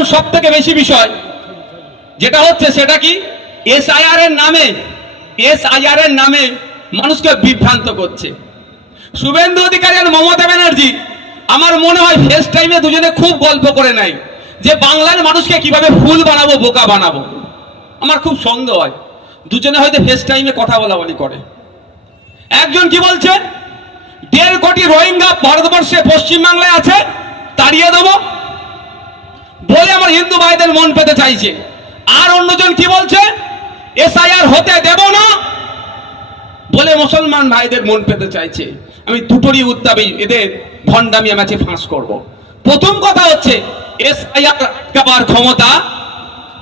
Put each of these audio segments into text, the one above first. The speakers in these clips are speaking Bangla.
এখন সব থেকে বেশি বিষয় যেটা হচ্ছে সেটা কি, এসআইআর এর নামে মানুষকে বিভ্রান্ত করছে। শুভেন্দু অধিকারী আর মমতা ব্যানার্জি আমার মনে হয় ফেস টাইমে দুজনে খুব গল্প করে নেয় যে বাংলার মানুষকে কিভাবে ফুল বানাবো, বোকা বানাবো। আমার খুব সন্দেহ হয় দুজনে হয়তো ফেস টাইমে কথা বলাবলি করে। একজন কি বলছে, 1.5 কোটি রোহিঙ্গা ভারতবর্ষে পশ্চিমবাংলায় আছে, তাড়িয়ে দেবো বলে আমার হিন্দু ভাইদের মন পেতে চাইছে। আর অন্যজন কি বলছে, এসআইআর হতে দেব না বলে মুসলমান ভাইদের মন পেতে চাইছে। আমি দুটোরই উত্তাপে এদের ভণ্ডামি আমি আজকে ফাঁস করব। প্রথম কথা হচ্ছে, এসআইআর আটকাবার ক্ষমতা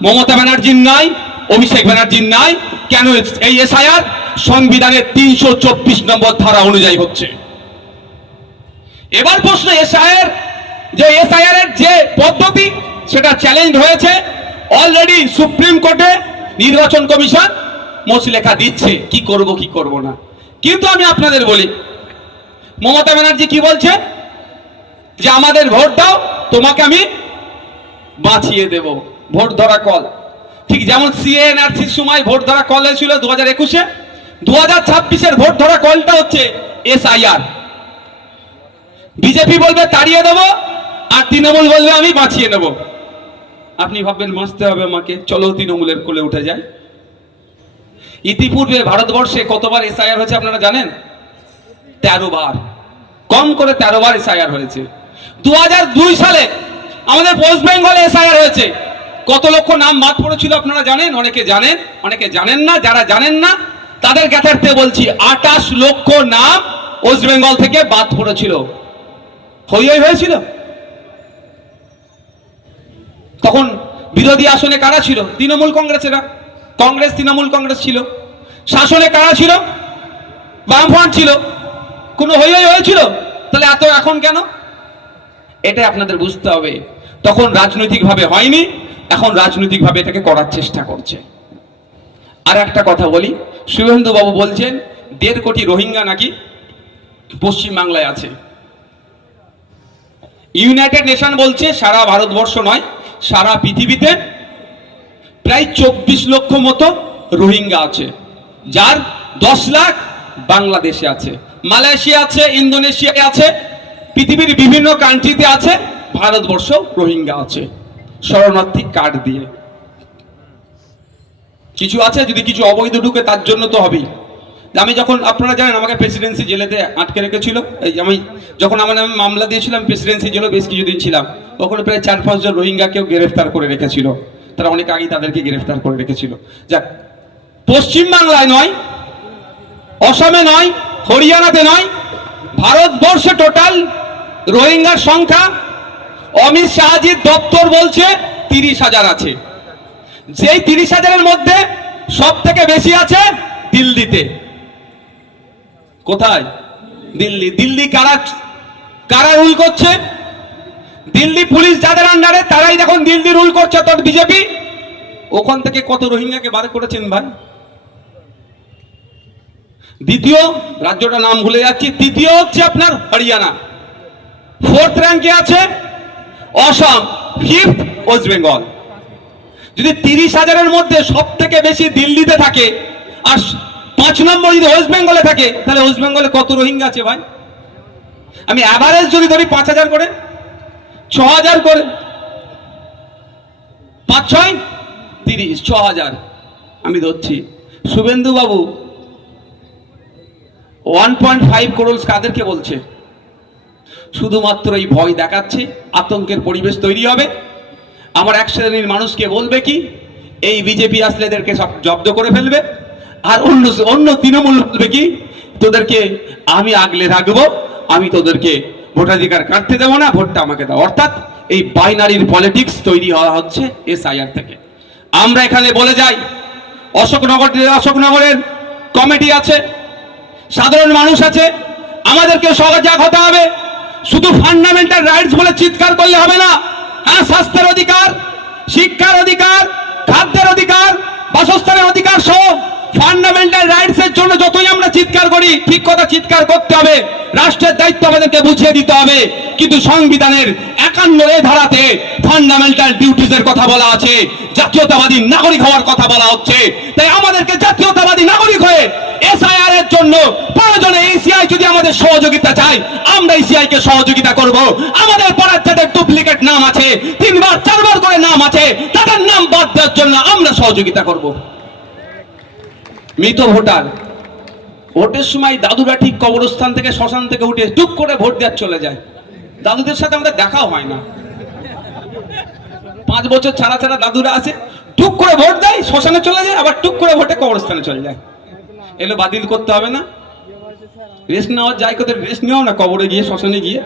মমতা ব্যানার্জির নাই, অভিষেক ব্যানার্জির নাই। কেন? এই এসআইআর সংবিধানের 324 নম্বর ধারা অনুযায়ী হচ্ছে। এবার প্রশ্ন, এসআইআর এর যে পদ্ধতি সেটা চ্যালেঞ্জ হয়েছে অলরেডি সুপ্রিম কোর্টে। নির্বাচন কমিশন মসলেখা দিচ্ছে কি করব না। কিন্তু আমি আপনাদের বলি, মমতা ব্যানার্জি কি বলছে, যে আমাদের ভোট দাও, তোমাকে আমি বাঁচিয়ে দেব। ভোট ধরা কল, ঠিক যেমন সিএনআরসির সময় ভোট ধরা কল হয়েছিল 2021-এ, 2026-এর ভোট ধরা কলটা হচ্ছে এসআইআর। বিজেপি বলবে তাড়িয়ে দেবো, আর তৃণমূল বলবে আমি বাঁচিয়ে নেব। আপনি ভাববেন বাঁচতে হবে আমাকে, চলো তৃণমূলের কোলে উঠে যায়। ইতিপূর্বে ভারতবর্ষে কতবার এসআইআর হয়েছে আপনারা জানেন? 13 বার, কম করে 13 বার এসআইআর হয়েছে। 2002 সালে আমাদের ওয়েস্ট বেঙ্গলে এসআইআর হয়েছে। কত লক্ষ নাম বাদ পড়েছিল আপনারা জানেন? অনেকে জানেন, অনেকে জানেন না। যারা জানেন না তাদের জ্ঞাতার্থে বলছি, 28 লক্ষ নাম ওয়েস্ট বেঙ্গল থেকে বাদ পড়েছিল। হয়েছিল। তখন বিরোধী আসনে কারা ছিল? তৃণমূল কংগ্রেসেরা। তৃণমূল কংগ্রেস ছিল। শাসনে কারা ছিল? বামফ্রন্ট ছিল। কোনো হয়েছিল? তাহলে এত এখন কেন? এটা আপনাদের বুঝতে হবে। তখন রাজনৈতিকভাবে হয়নি, এখন রাজনৈতিকভাবে এটাকে করার চেষ্টা করছে। আর একটা কথা বলি, শুভেন্দু বাবু বলছেন 1.5 কোটি রোহিঙ্গা নাকি পশ্চিমবাংলায় আছে। ইউনাইটেড নেশন বলছে সারা ভারতবর্ষ নয়, সারা পৃথিবীতে প্রায় 24 লক্ষ মতো রোহিঙ্গা আছে, যার 10 লাখ বাংলাদেশে আছে, মালয়েশিয়া আছে, ইন্দোনেশিয়ায় আছে, পৃথিবীর বিভিন্ন কান্ট্রিতে আছে। ভারতবর্ষ রোহিঙ্গা আছে শরণার্থী কার্ড দিয়ে। কিছু আছে, যদি কিছু অবৈধ ঢুকে তার জন্য তো হবেই। আমি যখন, আপনারা জানেন আমাকে প্রেসিডেন্সি জেলেতে আটকে রেখেছিল। এই আমি যখন আমার নামে মামলা দিয়েছিলাম প্রেসিডেন্সি জেলে বেশ কিছুদিন ছিলাম, ওখানে প্রায় 4-5 জন রোহিঙ্গাকেও গ্রেফতার করে রেখেছিল। তারা অনেক আগেই তাদেরকে গ্রেফতার করে রেখেছিল। যাক, পশ্চিমবাংলায় নয়, অসমে নয়, হরিয়ানাতে নয়, ভারতবর্ষে টোটাল রোহিঙ্গার সংখ্যা অমিত শাহজির দপ্তর বলছে 30,000 আছে। যেই 30,000-এর মধ্যে সব থেকে বেশি আছে দিল্লিতে। কোথায়? দিল্লি কারা রুল করছে? দিল্লি পুলিশ যাদের আন্ডারে তারাই দেখুন দিল্লি রুল করছে। তোর বিজেপি ওখান থেকে কত রোহিঙ্গাকে বার করেছেন ভাই? দ্বিতীয় রাজ্যটা নাম ভুলে যাচ্ছি, তৃতীয় হচ্ছে আপনার হরিয়ানা, 4th র্যাঙ্কে আছে অসম, 5th ওয়েস্ট বেঙ্গল। যদি 30,000-এর মধ্যে সব থেকে বেশি দিল্লিতে থাকে আর 5 নম্বর যদি ওয়েস্ট বেঙ্গলে থাকে, তাহলে ওয়েস্ট বেঙ্গলে কত রোহিঙ্গা আছে ভাই? আমি অ্যাভারেজ যদি ধরি 5,000 করে, 6,000 করে, 5-6 30, 6,000 আমি ধরছি। শুভেন্দু বাবু 1.5 করোড় কাদেরকে বলছে? শুধুমাত্র এই ভয় দেখাচ্ছে, আতঙ্কের পরিবেশ তৈরি হবে। আমার এক শ্রেণীর মানুষকে বলবে কি, এই বিজেপি আসলে এদেরকে সব জব্দ করে ফেলবে। আর অন্য তৃণমূল বলবে কি, তোদেরকে আমি আগলে রাখবো, আমি তোদেরকে ভোটাধিকার কাটতে দেবো না, ভোটটা আমাকে দাও। অর্থাৎ এই বাইনারির পলিটিক্স তৈরি হওয়া হচ্ছে এসআইআর থেকে। আমরা এখানে বলে যাই, অশোকনগরের কমিটি আছে, সাধারণ মানুষ আছে, আমাদেরকে সজাগ হতে হবে। শুধু ফান্ডামেন্টাল রাইটস বলে চিৎকার করলে হবে না। হ্যাঁ, স্বাস্থ্যের অধিকার, শিক্ষার অধিকার, খাদ্যের অধিকার, বাসস্থানের অধিকার সহ ফান্ডামেন্টাল রাইটস এর জন্য যতই আমরা চিৎকার করি, ঠিক কথা চিৎকার করতে হবে, রাষ্ট্রের দায়িত্ব আমাদেরকে বুঝিয়ে দিতে হবে। কিন্তু সংবিধানের 51 ধারাতে ফান্ডামেন্টাল ডিউটিস এর কথা বলা আছে, জাতীয়তাবাদী নাগরিক হওয়ার কথা বলা হচ্ছে। তাই আমাদেরকে জাতীয়তাবাদী নাগরিক হয়ে এসআইআর এর জন্য প্রয়োজনে ইসিআই যদি আমাদের সহযোগিতা চায়, আমরা ইসিআই কে সহযোগিতা করব। আমাদের পাড়ার যাদের ডুপ্লিকেট নাম আছে, 3বার 4বার করে নাম আছে, তাদের নাম বাদ দেওয়ার জন্য আমরা সহযোগিতা করব। মৃত ভোটার, ভোটের সময় দাদুরা ঠিক কবরস্থান থেকে, শ্মশান থেকে উঠে টুক করে ভোট দেওয়ার চলে যায়। দাদুদের সাথে আমাদের দেখাও হয় না। 5 বছর ছাড়া ছাড়া দাদুরা আছে, টুক করে ভোট দেয়, শ্মশানে চলে যায়, আবার টুক করে ভোটে কবরস্থানে চলে যায়। এগুলো বাতিল করতে হবে না? রেস্ট নেওয়ার যাই কোথায়, রেস্ট নেও না কবরে গিয়ে, শ্মশানে গিয়ে।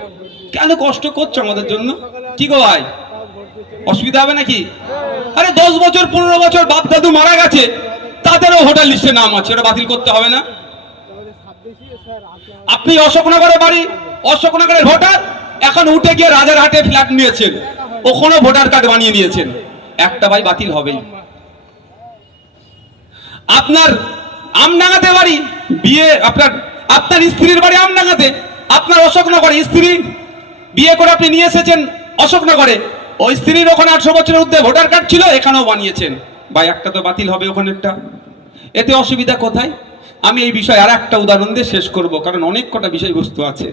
কেন কষ্ট করছো আমাদের জন্য? কি গো ভাই, অসুবিধা হবে নাকি? আরে 10 বছর 15 বছর বাপ দাদু মারা গেছে, তাদেরও ভোটার লিস্টে নাম আছে, ওটা বাতিল করতে হবে না? আপনি অশোকনগরে বাড়ি, অশোকনগরের ভোটার, এখন উঠে গিয়ে রাজারহাটে ফ্ল্যাট নিয়েছেন, ওখানে ভোটার কার্ড বানিয়ে নিয়েছেন, একটা ভাই বাতিল হবেই। আপনার আমডাঙ্গাতে বাড়ি, বিয়ে আপনার স্ত্রীর বাড়ি আমডাঙ্গাতে, আপনার অশোকনগরে স্ত্রী বিয়ে করে আপনি নিয়ে এসেছেন অশোকনগরে, ওই স্ত্রীর ওখানে 18 বছরের ঊর্ধ্বে ভোটার কার্ড ছিল, এখানেও বানিয়েছেন, ভাই একটা তো বাতিল হবে ওখানেরটা। এতে অসুবিধা কোথায়? আমি এই বিষয়ে আর একটা উদাহরণ দিয়ে শেষ করব, কারণ অনেক কটা বিষয়বস্তু আছে।